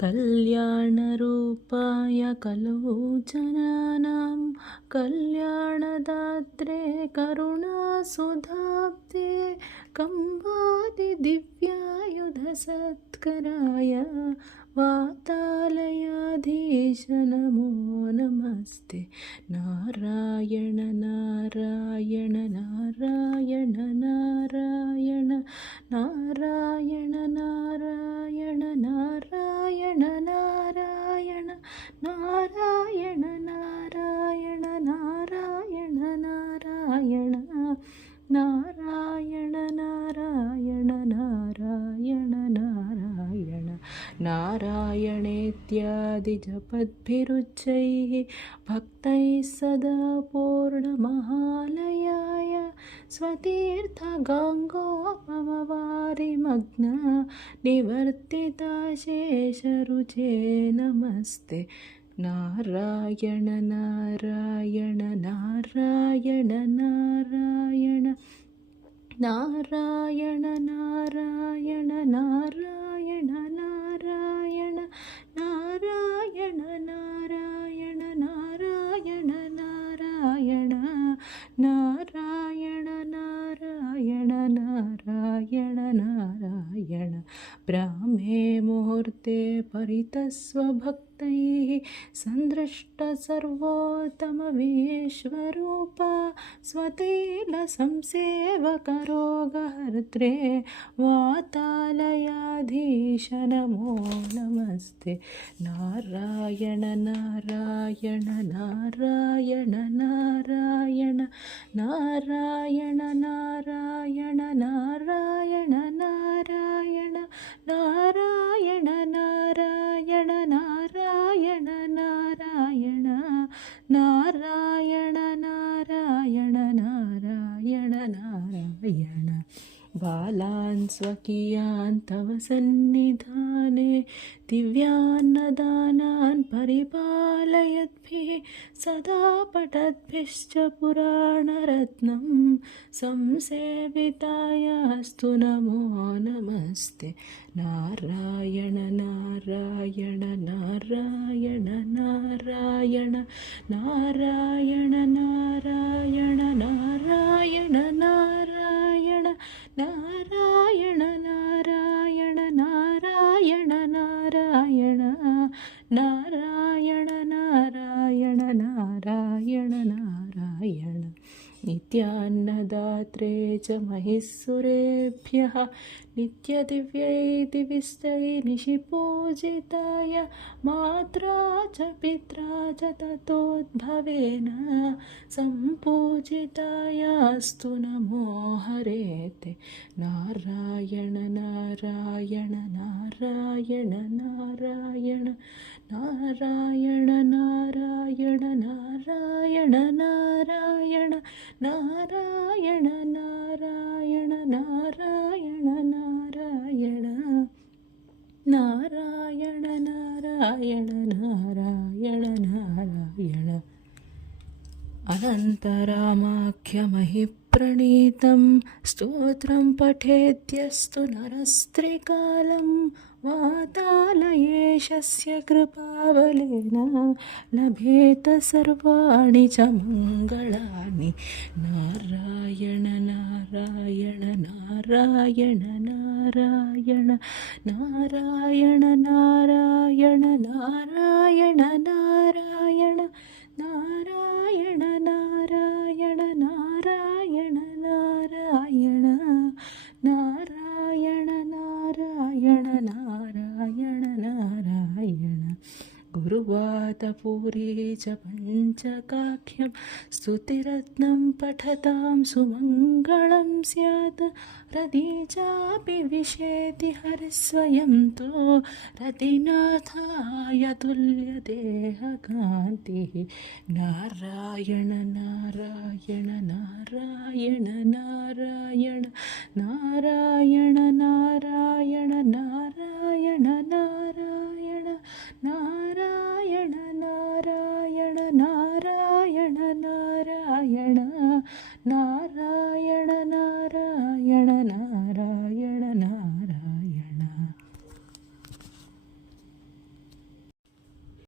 कल्याणरूपाय कलोचनानां कल्याणदात्रे करुणासुधाब्दे कंवादिदिव्यायुधसत्कराय वातालयाधीश नमो नमस्ते। नारायण नारायण नारायण नारायण नारायण नारायण नारायण नारायण नारायण नारायण नारायण नारायण नारायण नारायण नारायण नारायण नारायणेत्यादिजपद्भिरुच्चैः भक्तैः सदा पूर्णमहालयाय स्वतीर्थगाङ्गोपमवारिमग्न निवर्तिताशेषरुचे नमस्ते। नारायण नारायण नारायण नारायण नारायण नारायण नारायण नारायण नारायण नारायण नारायण नारायण नारायण नारायण नारायण नारायण ब्राह्मे मुहूर्ते परितस्वभक्तैः सन्दृष्टसर्वोत्तमविश्वरूपा स्वतैलसंसेवकरोगहर्त्रे वातालयाधीश नमो नमस्ते। नारायण नारायण नारायण नारायण नारायण नारायण नारायण नारायण नारायण नारायण नारायण नारायण नारायण नारायण नारायण नारायण बालान् स्वकीयान् तव सन्निधाने दिव्यान्नदानान् परिपालयद्भिः सदा पठद्भिश्च पुराणरत्नं संसेवितायास्तु नमो नमस्ते। नारायण नारायण नारायण नारायण नारायण नारायण नारायण नारायण नारायण नारायण नारायण नारायण नारायण नारायण नारायण नारायण नित्यान्नदात्रे च महिस्सुरेभ्यः नित्यदिव्यै दिविष्टै निशिपूजिताय मात्रा च पित्रा च ततोद्भवेन सम्पूजितायास्तु नमो हरेते। नारायण नारायण नारायण नारायण नारायण नारायण नारायण नारायण नारायण नारायण नारायण नारायण नारायण नारायण नारायण नारायण अनन्तरामाख्यमहिप्रणीतं स्तोत्रं पठेद्यस्तु नरस्त्रिकालं वातालयेशस्य कृपाबलेन लभेत सर्वाणि च मङ्गलानि। नारायण नारायण नारायण नारायण नारायण नारायण नारायण नारायण नारायण नारायण नारायण नारायण नारायण नारायण नारायण नारायण गुरुवातपूरी च पञ्चकाख्यं स्तुतिरत्नं पठतां सुमङ्गलं स्यात् हृदि चापि विशेति हरिस्वयं तु रतिनाथाय तुल्यदेहकान्तिः। नारायण नारायण नारायण नारायण नारायण नारायण नारायण